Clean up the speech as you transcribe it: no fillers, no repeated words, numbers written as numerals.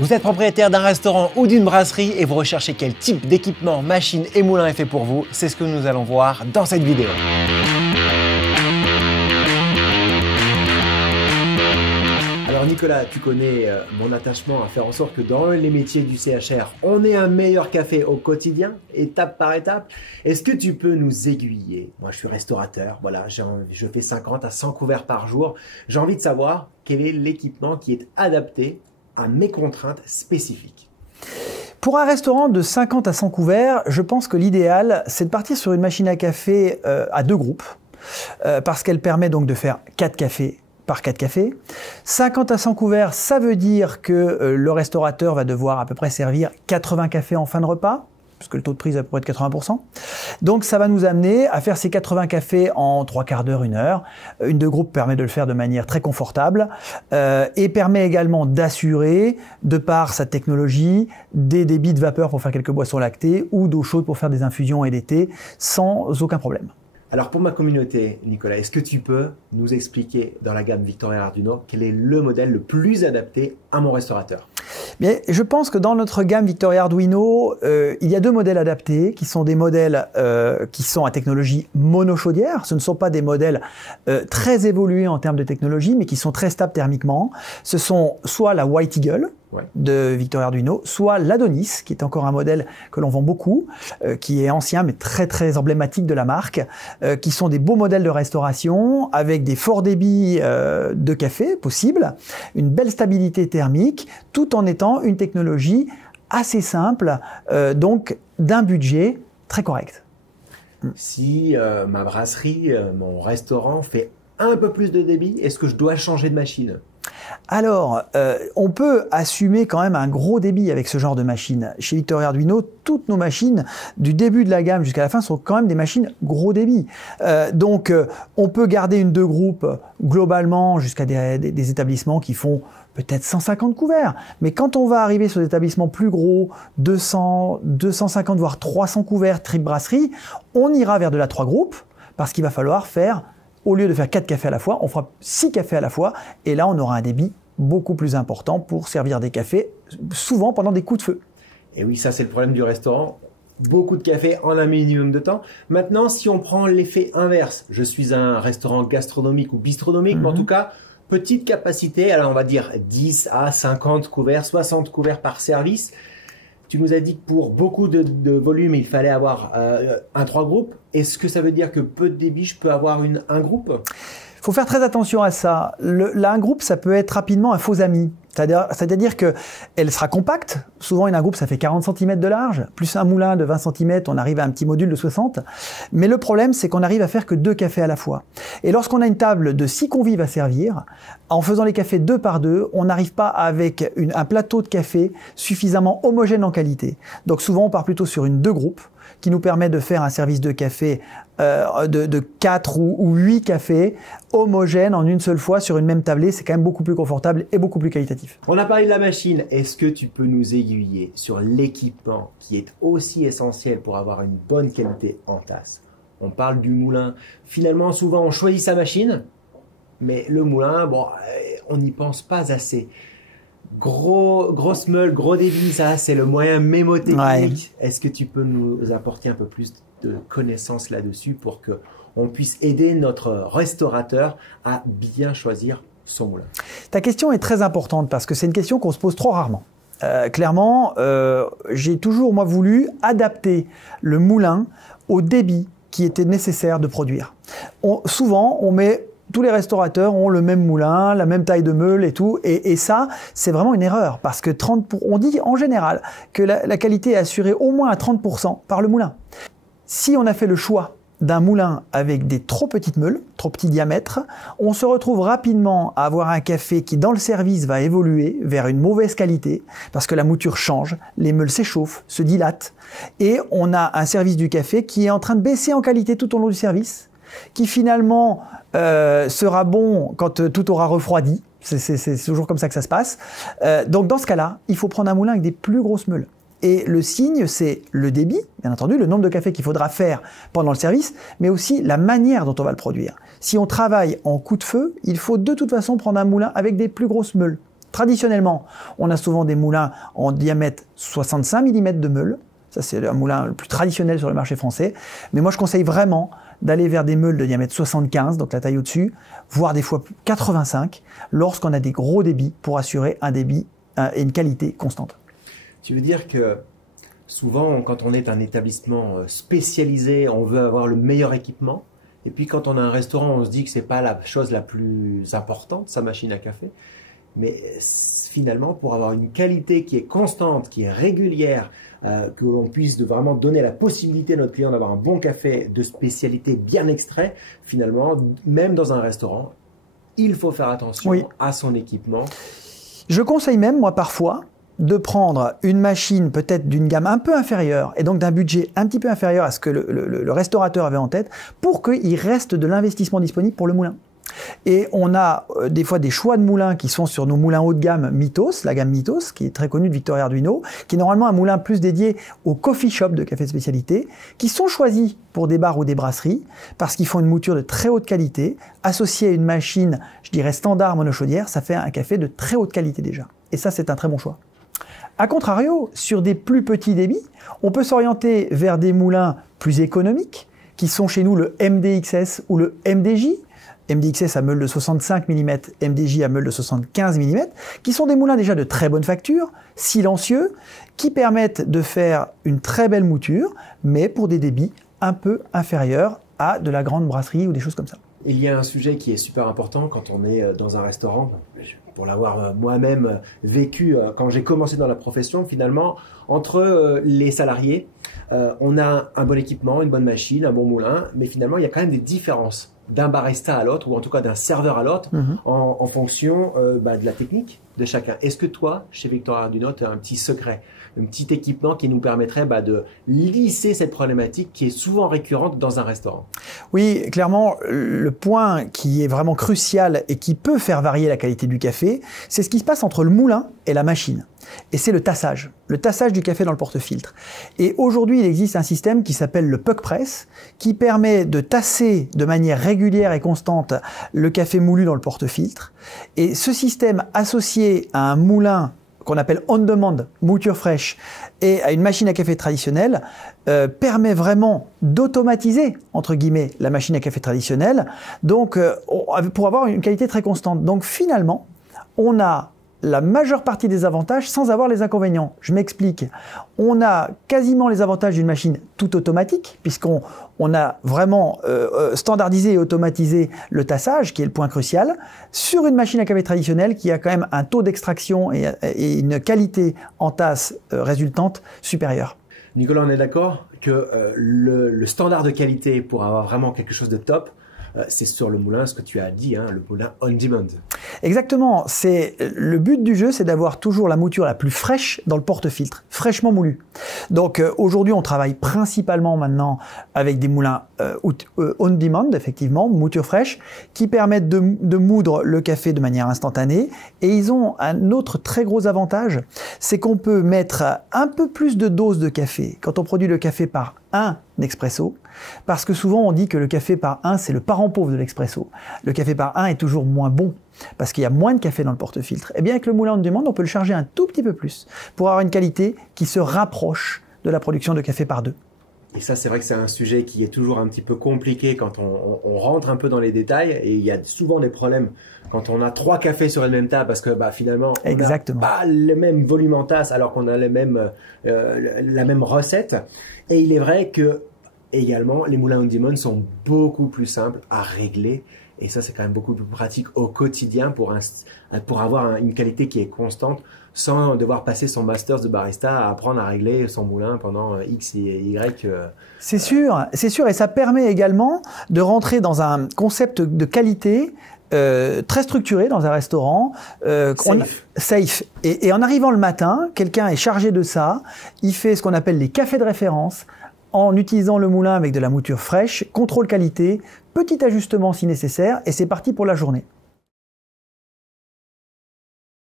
Vous êtes propriétaire d'un restaurant ou d'une brasserie et vous recherchez quel type d'équipement, machine et moulin est fait pour vous, c'est ce que nous allons voir dans cette vidéo. Alors Nicolas, tu connais mon attachement à faire en sorte que dans les métiers du CHR, on ait un meilleur café au quotidien, étape par étape. Est-ce que tu peux nous aiguiller? Moi, je suis restaurateur, voilà, je fais 50 à 100 couverts par jour. J'ai envie de savoir quel est l'équipement qui est adapté à mes contraintes spécifiques. Pour un restaurant de 50 à 100 couverts, je pense que l'idéal, c'est de partir sur une machine à café à 2 groupes, parce qu'elle permet donc de faire 4 cafés par 4 cafés. 50 à 100 couverts, ça veut dire que le restaurateur va devoir à peu près servir 80 cafés en fin de repas, parce que le taux de prise est à peu près de 80%. Donc ça va nous amener à faire ces 80 cafés en 3/4 d'heure, 1 heure. Une de groupe permet de le faire de manière très confortable et permet également d'assurer, de par sa technologie, des débits de vapeur pour faire quelques boissons lactées ou d'eau chaude pour faire des infusions et des thés sans aucun problème. Alors pour ma communauté, Nicolas, est-ce que tu peux nous expliquer dans la gamme Victoria Arduino quel est le modèle le plus adapté à mon restaurateur? Bien, je pense que dans notre gamme Victoria Arduino, il y a 2 modèles adaptés qui sont des modèles qui sont à technologie monochaudière. Ce ne sont pas des modèles très évolués en termes de technologie, mais qui sont très stables thermiquement. Ce sont soit la White Eagle de Victoria Arduino, soit l'Adonis, qui est encore un modèle que l'on vend beaucoup, qui est ancien mais très très emblématique de la marque, qui sont des beaux modèles de restauration avec des forts débits de café possibles, une belle stabilité thermique, tout en étant une technologie assez simple, donc d'un budget très correct. Si ma brasserie, mon restaurant fait un peu plus de débit, est-ce que je dois changer de machine? Alors, on peut assumer quand même un gros débit avec ce genre de machine. Chez Victoria Arduino, toutes nos machines, du début de la gamme jusqu'à la fin, sont quand même des machines gros débit. Donc, on peut garder une 2 groupes globalement jusqu'à des établissements qui font peut-être 150 couverts. Mais quand on va arriver sur des établissements plus gros, 200, 250, voire 300 couverts, triple brasserie, on ira vers de la 3 groupes parce qu'il va falloir faire, au lieu de faire 4 cafés à la fois, on fera 6 cafés à la fois. Et là, on aura un débit beaucoup plus important pour servir des cafés, souvent pendant des coups de feu. Et oui, ça c'est le problème du restaurant. Beaucoup de café en un minimum de temps. Maintenant, si on prend l'effet inverse, je suis un restaurant gastronomique ou bistronomique, mais en tout cas, petite capacité, alors on va dire 10 à 50 couverts, 60 couverts par service. Tu nous as dit que pour beaucoup de volume, il fallait avoir un 3 groupes. Est-ce que ça veut dire que peu de débit, je peux avoir un groupe? Il faut faire très attention à ça. Un groupe, ça peut être rapidement un faux ami. C'est-à-dire qu'elle sera compacte. Souvent, un groupe, ça fait 40 cm de large. Plus un moulin de 20 cm, on arrive à un petit module de 60. Mais le problème, c'est qu'on arrive à faire que 2 cafés à la fois. Et lorsqu'on a une table de 6 convives à servir, en faisant les cafés 2 par 2, on n'arrive pas avec un plateau de café suffisamment homogène en qualité. Donc souvent, on part plutôt sur une 2 groupes qui nous permet de faire un service de café de 4 ou 8 cafés homogènes en une seule fois sur une même tablée. C'est quand même beaucoup plus confortable et beaucoup plus qualitatif. On a parlé de la machine. Est-ce que tu peux nous aiguiller sur l'équipement qui est aussi essentiel pour avoir une bonne qualité en tasse? On parle du moulin. Finalement, souvent, on choisit sa machine, mais le moulin, bon, on n'y pense pas assez. Grosse meule, gros débit, ça c'est le moyen mémotechnique. Ouais. Est-ce que tu peux nous apporter un peu plus de connaissances là-dessus pour que on puisse aider notre restaurateur à bien choisir son moulin? Ta question est très importante parce que c'est une question qu'on se pose trop rarement. Clairement, j'ai toujours moi voulu adapter le moulin au débit qui était nécessaire de produire. Souvent, tous les restaurateurs ont le même moulin, la même taille de meule et tout. Et ça, c'est vraiment une erreur parce que on dit en général que la qualité est assurée au moins à 30% par le moulin. Si on a fait le choix d'un moulin avec des trop petites meules, trop petits diamètres, on se retrouve rapidement à avoir un café qui, dans le service, va évoluer vers une mauvaise qualité parce que la mouture change, les meules s'échauffent, se dilatent et on a un service du café qui est en train de baisser en qualité tout au long du service, qui finalement sera bon quand tout aura refroidi. C'est toujours comme ça que ça se passe. Donc dans ce cas-là, il faut prendre un moulin avec des plus grosses meules. Et le signe, c'est le débit, bien entendu, le nombre de cafés qu'il faudra faire pendant le service, mais aussi la manière dont on va le produire. Si on travaille en coup de feu, il faut de toute façon prendre un moulin avec des plus grosses meules. Traditionnellement, on a souvent des moulins en diamètre 65 mm de meule. Ça, c'est un moulin le plus traditionnel sur le marché français. Mais moi, je conseille vraiment d'aller vers des meules de diamètre 75, donc la taille au-dessus, voire des fois 85, lorsqu'on a des gros débits pour assurer un débit et une qualité constante. Tu veux dire que souvent, quand on est un établissement spécialisé, on veut avoir le meilleur équipement. Et puis quand on a un restaurant, on se dit que c'est pas la chose la plus importante, sa machine à café. Mais finalement, pour avoir une qualité qui est constante, qui est régulière, que l'on puisse vraiment donner la possibilité à notre client d'avoir un bon café de spécialité bien extrait, finalement, même dans un restaurant, il faut faire attention à son équipement. Je conseille même, moi, parfois, de prendre une machine peut-être d'une gamme un peu inférieure et donc d'un budget un petit peu inférieur à ce que le restaurateur avait en tête pour qu'il reste de l'investissement disponible pour le moulin. Et on a des fois des choix de moulins qui sont sur nos moulins haut de gamme Mythos, la gamme Mythos, qui est très connue de Victoria Arduino, qui est normalement un moulin plus dédié aux coffee shops de café de spécialité, qui sont choisis pour des bars ou des brasseries, parce qu'ils font une mouture de très haute qualité, associée à une machine, je dirais standard monochaudière, ça fait un café de très haute qualité déjà. Et ça, c'est un très bon choix. A contrario, sur des plus petits débits, on peut s'orienter vers des moulins plus économiques, qui sont chez nous le MDXS ou le MDJ, MDXS à meule de 65 mm, MDJ à meule de 75 mm, qui sont des moulins déjà de très bonne facture, silencieux, qui permettent de faire une très belle mouture, mais pour des débits un peu inférieurs à de la grande brasserie ou des choses comme ça. Il y a un sujet qui est super important quand on est dans un restaurant, pour l'avoir moi-même vécu quand j'ai commencé dans la profession, finalement, entre les salariés, on a un bon équipement, une bonne machine, un bon moulin, mais finalement, il y a quand même des différences d'un barista à l'autre, ou en tout cas d'un serveur à l'autre, en fonction de la technique de chacun. Est-ce que toi, chez Victoria Arduino, tu as un petit secret, un petit équipement qui nous permettrait de lisser cette problématique qui est souvent récurrente dans un restaurant? Oui, clairement, le point qui est vraiment crucial et qui peut faire varier la qualité du café, c'est ce qui se passe entre le moulin et la machine. Et c'est le tassage du café dans le porte-filtre. Et aujourd'hui, il existe un système qui s'appelle le puck press, qui permet de tasser de manière régulière et constante le café moulu dans le porte-filtre. Et ce système associé à un moulin qu'on appelle on-demand, mouture fraîche, et à une machine à café traditionnelle, permet vraiment d'automatiser, entre guillemets, la machine à café traditionnelle, donc pour avoir une qualité très constante. Donc finalement, on a la majeure partie des avantages sans avoir les inconvénients. Je m'explique. On a quasiment les avantages d'une machine tout automatique, puisqu'on a vraiment standardisé et automatisé le tassage, qui est le point crucial, sur une machine à café traditionnelle qui a quand même un taux d'extraction et une qualité en tasse résultante supérieure. Nicolas, on est d'accord que le standard de qualité pour avoir vraiment quelque chose de top, c'est sur le moulin, ce que tu as dit, le moulin on demand. Exactement. Le but du jeu, c'est d'avoir toujours la mouture la plus fraîche dans le porte-filtre, fraîchement moulu. Donc aujourd'hui, on travaille principalement maintenant avec des moulins on demand, effectivement, mouture fraîche, qui permettent de moudre le café de manière instantanée. Et ils ont un autre très gros avantage, c'est qu'on peut mettre un peu plus de dose de café quand on produit le café par un expresso, parce que souvent on dit que le café par 1 c'est le parent pauvre de l'expresso. Le café par 1 est toujours moins bon parce qu'il y a moins de café dans le porte-filtre. Et bien avec le moulin on demande, on peut le charger un tout petit peu plus pour avoir une qualité qui se rapproche de la production de café par 2. Et ça, c'est vrai que c'est un sujet qui est toujours un petit peu compliqué quand on rentre un peu dans les détails, et il y a souvent des problèmes quand on a 3 cafés sur la même table parce que finalement on n'a pas le même volume en tasse alors qu'on a la même recette. Et il est vrai que également les moulins on demand sont beaucoup plus simples à régler, et ça c'est quand même beaucoup plus pratique au quotidien pour avoir une qualité qui est constante sans devoir passer son master de barista à apprendre à régler son moulin pendant X et Y. C'est sûr, et ça permet également de rentrer dans un concept de qualité très structuré dans un restaurant, safe. Et en arrivant le matin, quelqu'un est chargé de ça, il fait ce qu'on appelle les cafés de référence, en utilisant le moulin avec de la mouture fraîche, contrôle qualité, petit ajustement si nécessaire, et c'est parti pour la journée.